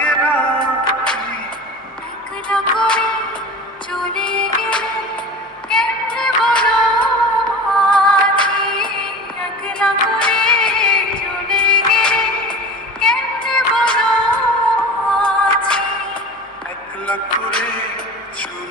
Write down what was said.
লাগে না একলা করে চলে গেলে কেমনে বলো আছি, একলা করে চলে গেলে কেমনে বলো আছি। একলা করে চলে